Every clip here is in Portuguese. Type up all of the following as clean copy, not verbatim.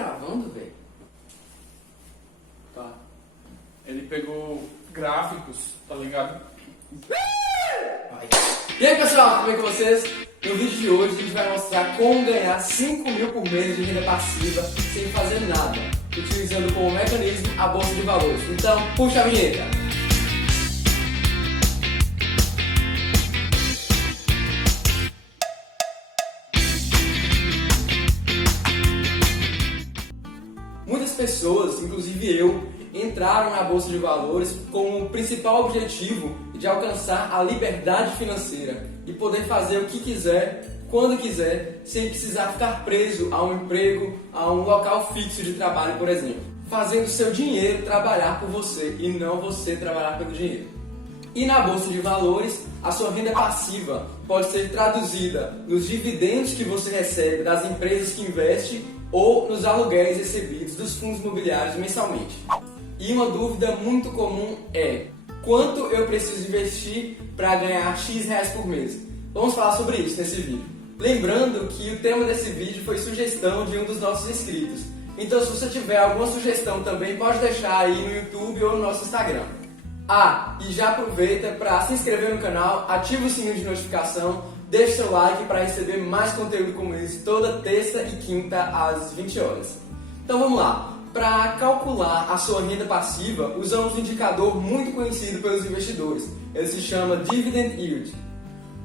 gravando, velho? Tá. Ele pegou gráficos, tá ligado? Vai. E aí, pessoal, como é que vocês? No vídeo de hoje a gente vai mostrar como ganhar 5 mil por mês de renda passiva sem fazer nada, utilizando como mecanismo a Bolsa de Valores. Então, puxa a vinheta! Muitas pessoas, inclusive eu, entraram na Bolsa de Valores com o principal objetivo de alcançar a liberdade financeira e poder fazer o que quiser, quando quiser, sem precisar ficar preso a um emprego, a um local fixo de trabalho, por exemplo. Fazendo seu dinheiro trabalhar por você e não você trabalhar pelo dinheiro. E na Bolsa de Valores, a sua renda passiva pode ser traduzida nos dividendos que você recebe das empresas que investe ou nos aluguéis recebidos dos fundos imobiliários mensalmente. E uma dúvida muito comum é: quanto eu preciso investir para ganhar X reais por mês? Vamos falar sobre isso nesse vídeo. Lembrando que o tema desse vídeo foi sugestão de um dos nossos inscritos. Então, se você tiver alguma sugestão também, pode deixar aí no YouTube ou no nosso Instagram. E já aproveita para se inscrever no canal, ativa o sininho de notificação, deixe seu like para receber mais conteúdo como esse toda terça e quinta às 20 horas. Então vamos lá. Para calcular a sua renda passiva, usamos um indicador muito conhecido pelos investidores. Ele se chama Dividend Yield.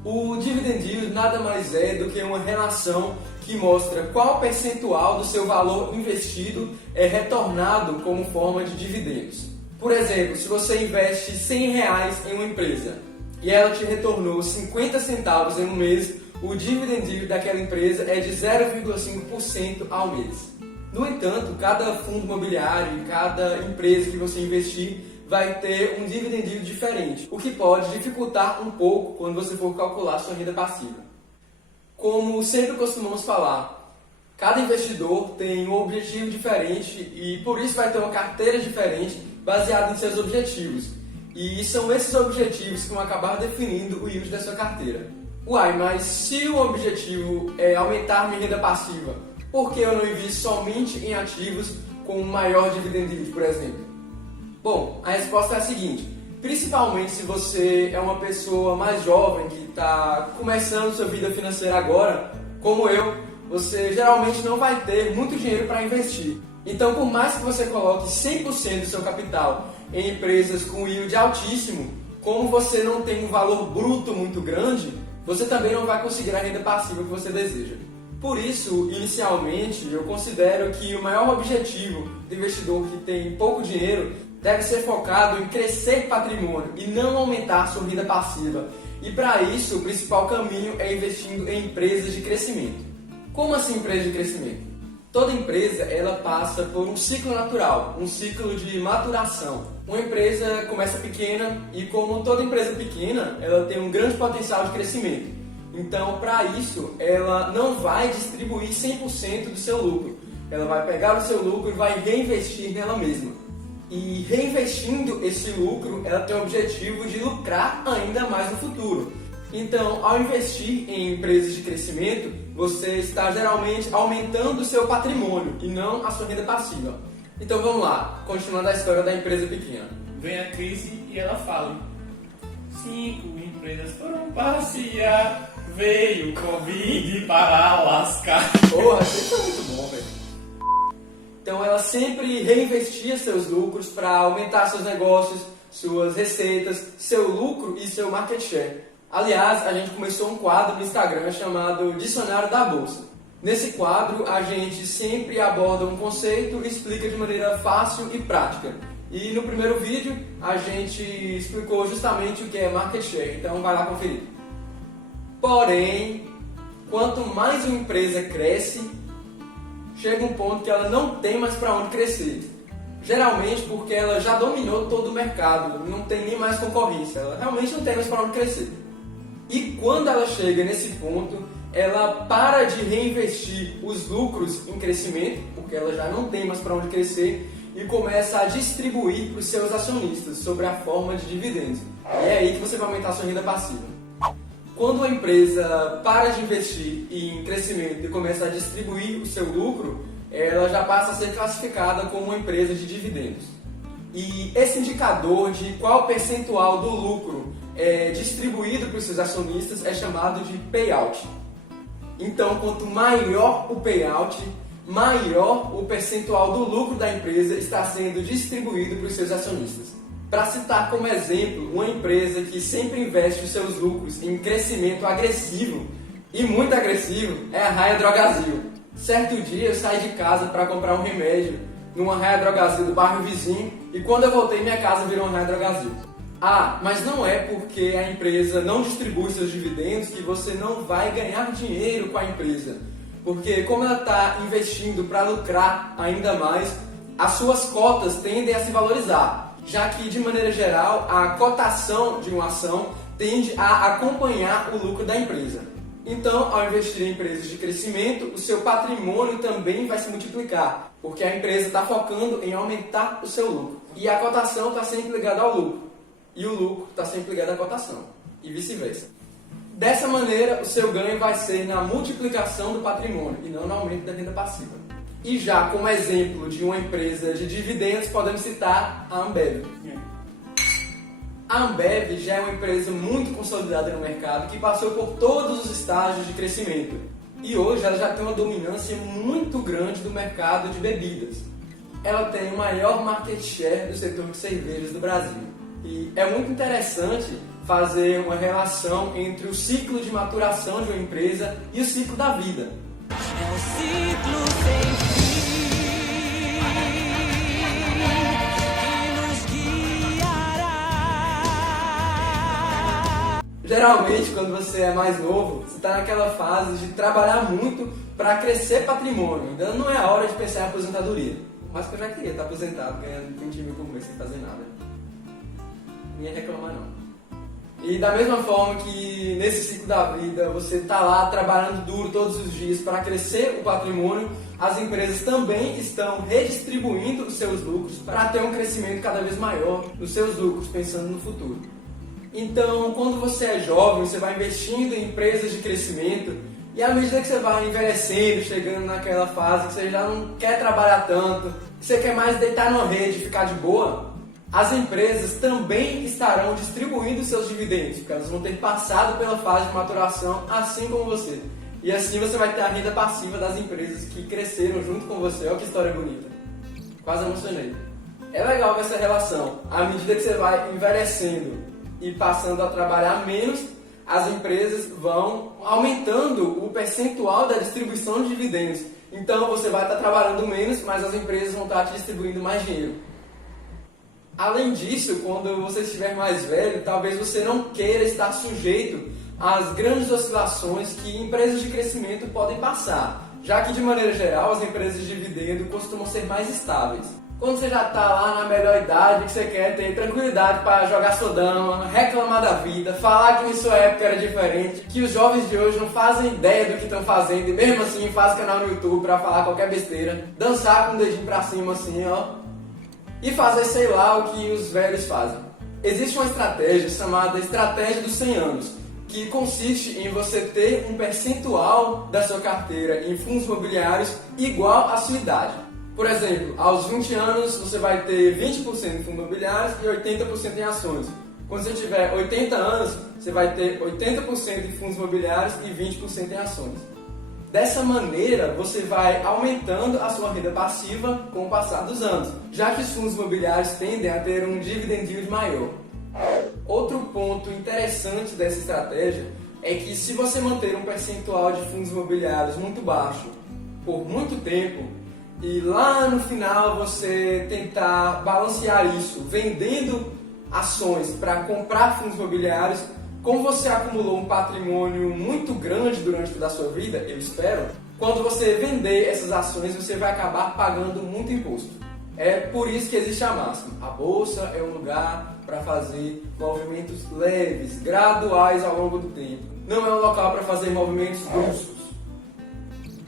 O Dividend Yield nada mais é do que uma relação que mostra qual percentual do seu valor investido é retornado como forma de dividendos. Por exemplo, se você investe R$100 em uma empresa e ela te retornou 50 centavos em um mês, o Dividend Yield daquela empresa é de 0,5% ao mês. No entanto, cada fundo imobiliário e cada empresa que você investir vai ter um dividend yield diferente, o que pode dificultar um pouco quando você for calcular sua renda passiva. Como sempre costumamos falar, cada investidor tem um objetivo diferente e por isso vai ter uma carteira diferente baseada em seus objetivos. E são esses objetivos que vão acabar definindo o yield da sua carteira. Mas se o objetivo é aumentar minha renda passiva, por que eu não invisto somente em ativos com maior dividend yield, por exemplo? Bom, a resposta é a seguinte: principalmente se você é uma pessoa mais jovem que está começando sua vida financeira agora, como eu, você geralmente não vai ter muito dinheiro para investir. Então, por mais que você coloque 100% do seu capital em empresas com yield altíssimo, como você não tem um valor bruto muito grande, você também não vai conseguir a renda passiva que você deseja. Por isso, inicialmente, eu considero que o maior objetivo do investidor que tem pouco dinheiro deve ser focado em crescer patrimônio e não aumentar sua renda passiva. E para isso, o principal caminho é investindo em empresas de crescimento. Como assim empresa de crescimento? Toda empresa ela passa por um ciclo natural, um ciclo de maturação. Uma empresa começa pequena e, como toda empresa pequena, ela tem um grande potencial de crescimento. Então, para isso, ela não vai distribuir 100% do seu lucro. Ela vai pegar o seu lucro e vai reinvestir nela mesma. E reinvestindo esse lucro, ela tem o objetivo de lucrar ainda mais no futuro. Então, ao investir em empresas de crescimento, você está geralmente aumentando o seu patrimônio e não a sua renda passiva. Então vamos lá, continuando a história da empresa pequena. Vem a crise e ela fala: 5 empresas foram passear, veio o Covid para lascar. Porra, isso é muito bom, velho. Então ela sempre reinvestia seus lucros para aumentar seus negócios, suas receitas, seu lucro e seu market share. Aliás, a gente começou um quadro no Instagram chamado Dicionário da Bolsa. Nesse quadro, a gente sempre aborda um conceito e explica de maneira fácil e prática. E no primeiro vídeo, a gente explicou justamente o que é market share, então vai lá conferir. Porém, quanto mais uma empresa cresce, chega um ponto que ela não tem mais para onde crescer. Geralmente porque ela já dominou todo o mercado, não tem nem mais concorrência, ela realmente não tem mais para onde crescer. E quando ela chega nesse ponto, ela para de reinvestir os lucros em crescimento, porque ela já não tem mais para onde crescer, e começa a distribuir para os seus acionistas sob a forma de dividendos. E é aí que você vai aumentar a sua renda passiva. Quando uma empresa para de investir em crescimento e começa a distribuir o seu lucro, ela já passa a ser classificada como uma empresa de dividendos. E esse indicador de qual percentual do lucro é distribuído para os seus acionistas é chamado de payout. Então, quanto maior o payout, maior o percentual do lucro da empresa está sendo distribuído para os seus acionistas. Para citar como exemplo, uma empresa que sempre investe os seus lucros em crescimento agressivo e muito agressivo é a Raia Drogasil. Certo dia eu saí de casa para comprar um remédio numa Raia Drogasil do bairro vizinho e quando eu voltei minha casa virou uma Raia Drogasil. Ah, mas não é porque a empresa não distribui seus dividendos que você não vai ganhar dinheiro com a empresa. Porque como ela está investindo para lucrar ainda mais, as suas cotas tendem a se valorizar, já que de maneira geral a cotação de uma ação tende a acompanhar o lucro da empresa. Então, ao investir em empresas de crescimento, o seu patrimônio também vai se multiplicar, porque a empresa está focando em aumentar o seu lucro. E a cotação está sempre ligada ao lucro. E o lucro está sempre ligado à cotação, e vice-versa. Dessa maneira, o seu ganho vai ser na multiplicação do patrimônio e não no aumento da renda passiva. E já como exemplo de uma empresa de dividendos, podemos citar a Ambev. A Ambev já é uma empresa muito consolidada no mercado que passou por todos os estágios de crescimento. E hoje ela já tem uma dominância muito grande do mercado de bebidas. Ela tem o maior market share do setor de cervejas do Brasil. E é muito interessante fazer uma relação entre o ciclo de maturação de uma empresa e o ciclo da vida. É um ciclo sem fim que nos guiará. Geralmente, quando você é mais novo, você está naquela fase de trabalhar muito para crescer patrimônio. Então não é a hora de pensar em aposentadoria. Mas que eu já queria estar aposentado, ganhando 20 mil por mês sem fazer nada. Ninguém reclamar não. E da mesma forma que nesse ciclo da vida você está lá trabalhando duro todos os dias para crescer o patrimônio, as empresas também estão redistribuindo os seus lucros para ter um crescimento cada vez maior dos seus lucros, pensando no futuro. Então, quando você é jovem, você vai investindo em empresas de crescimento e à medida que você vai envelhecendo, chegando naquela fase que você já não quer trabalhar tanto, que você quer mais deitar numa rede e ficar de boa, as empresas também estarão distribuindo seus dividendos, porque elas vão ter passado pela fase de maturação, assim como você. E assim você vai ter a renda passiva das empresas que cresceram junto com você. Olha que história bonita. Quase emocionei. É legal ver essa relação. À medida que você vai envelhecendo e passando a trabalhar menos, as empresas vão aumentando o percentual da distribuição de dividendos. Então você vai estar trabalhando menos, mas as empresas vão estar te distribuindo mais dinheiro. Além disso, quando você estiver mais velho, talvez você não queira estar sujeito às grandes oscilações que empresas de crescimento podem passar, já que de maneira geral as empresas de dividendo costumam ser mais estáveis. Quando você já está lá na melhor idade, que você quer ter tranquilidade para jogar sua dama, reclamar da vida, falar que em sua época era diferente, que os jovens de hoje não fazem ideia do que estão fazendo e mesmo assim fazem canal no YouTube para falar qualquer besteira, dançar com o dedinho para cima assim, ó, e fazer sei lá o que os velhos fazem. Existe uma estratégia chamada estratégia dos 100 anos, que consiste em você ter um percentual da sua carteira em fundos imobiliários igual à sua idade. Por exemplo, aos 20 anos você vai ter 20% em fundos imobiliários e 80% em ações. Quando você tiver 80 anos, você vai ter 80% em fundos imobiliários e 20% em ações. Dessa maneira, você vai aumentando a sua renda passiva com o passar dos anos, já que os fundos imobiliários tendem a ter um dividend yield maior. Outro ponto interessante dessa estratégia é que se você manter um percentual de fundos imobiliários muito baixo por muito tempo, e lá no final você tentar balancear isso vendendo ações para comprar fundos imobiliários, como você acumulou um patrimônio muito grande durante toda a sua vida, eu espero, quando você vender essas ações você vai acabar pagando muito imposto. É por isso que existe a máxima. A bolsa é um lugar para fazer movimentos leves, graduais ao longo do tempo. Não é um local para fazer movimentos bruscos.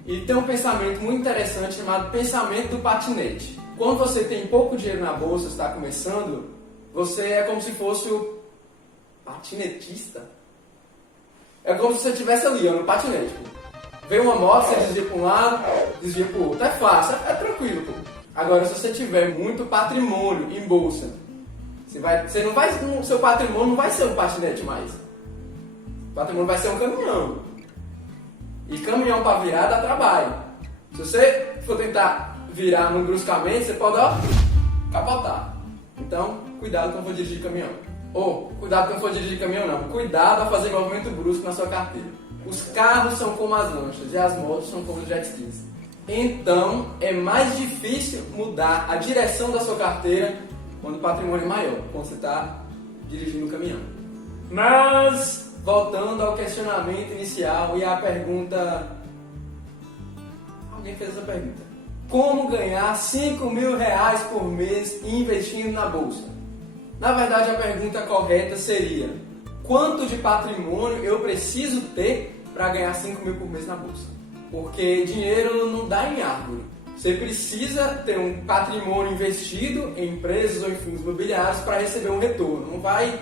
E tem um pensamento muito interessante chamado pensamento do patinete. Quando você tem pouco dinheiro na bolsa, está começando, você é como se fosse o patinetista. É como se você estivesse ali, no patinete. Vem uma moto, você desvia para um lado, desvia para o outro. É fácil, é tranquilo, pô. Agora, se você tiver muito patrimônio em bolsa, seu patrimônio não vai ser um patinete mais. O patrimônio vai ser um caminhão. E caminhão para virar dá trabalho. Se você for tentar virar no bruscamente, você pode, capotar. Então, cuidado quando for dirigir caminhão. Cuidado quando for dirigir caminhão não. Cuidado ao fazer movimento brusco na sua carteira. Os carros são como as lanchas e as motos são como os jet skis. Então, é mais difícil mudar a direção da sua carteira quando o patrimônio é maior, quando você está dirigindo o caminhão. Mas, voltando ao questionamento inicial e à pergunta... Alguém fez essa pergunta. Como ganhar R$5.000 por mês investindo na bolsa? Na verdade, a pergunta correta seria: quanto de patrimônio eu preciso ter para ganhar R$5.000 por mês na bolsa? Porque dinheiro não dá em árvore. Você precisa ter um patrimônio investido em empresas ou em fundos imobiliários para receber um retorno. Não vai...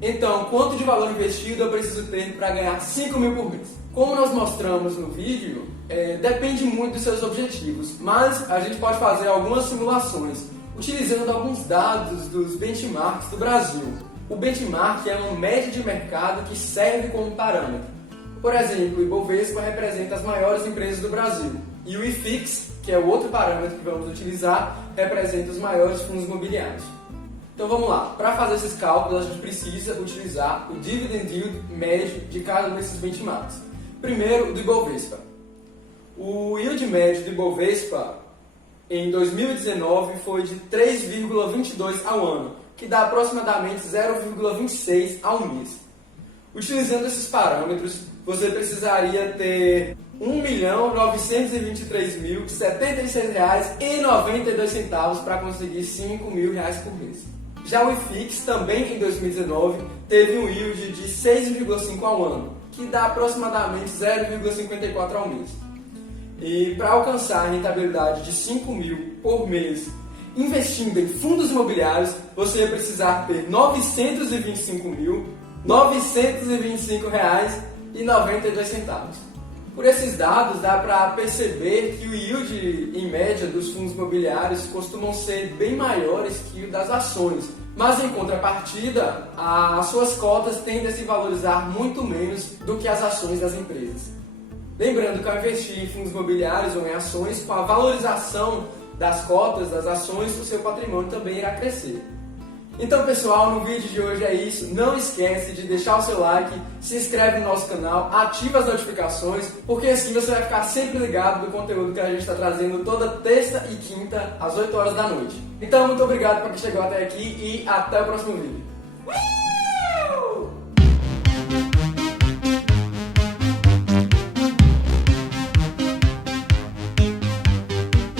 Então, quanto de valor investido eu preciso ter para ganhar R$5.000 por mês? Como nós mostramos no vídeo, depende muito dos seus objetivos, mas a gente pode fazer algumas simulações utilizando alguns dados dos benchmarks do Brasil. O benchmark é uma média de mercado que serve como parâmetro. Por exemplo, o Ibovespa representa as maiores empresas do Brasil e o IFIX, que é o outro parâmetro que vamos utilizar, representa os maiores fundos imobiliários. Então vamos lá, para fazer esses cálculos a gente precisa utilizar o Dividend Yield médio de cada um desses benchmarks. Primeiro, do Ibovespa. O yield médio do Ibovespa em 2019 foi de 3,22 ao ano, que dá aproximadamente 0,26 ao mês. Utilizando esses parâmetros, você precisaria ter R$1.973.076,92 para conseguir R$5.000 por mês. Já o IFIX, também em 2019, teve um yield de 6,5 ao ano, que dá aproximadamente 0,54 ao mês. E para alcançar a rentabilidade de R$5.000 por mês investindo em fundos imobiliários, você vai precisar ter R$925.925,92. Por esses dados, dá para perceber que o yield em média dos fundos imobiliários costumam ser bem maiores que o das ações, mas em contrapartida, as suas cotas tendem a se valorizar muito menos do que as ações das empresas. Lembrando que ao investir em fundos imobiliários ou em ações, com a valorização das cotas das ações, o seu patrimônio também irá crescer. Então pessoal, no vídeo de hoje é isso. Não esquece de deixar o seu like, se inscreve no nosso canal, ativa as notificações, porque assim você vai ficar sempre ligado do conteúdo que a gente está trazendo toda terça e quinta, às 8 horas da noite. Então muito obrigado por quem chegou até aqui e até o próximo vídeo.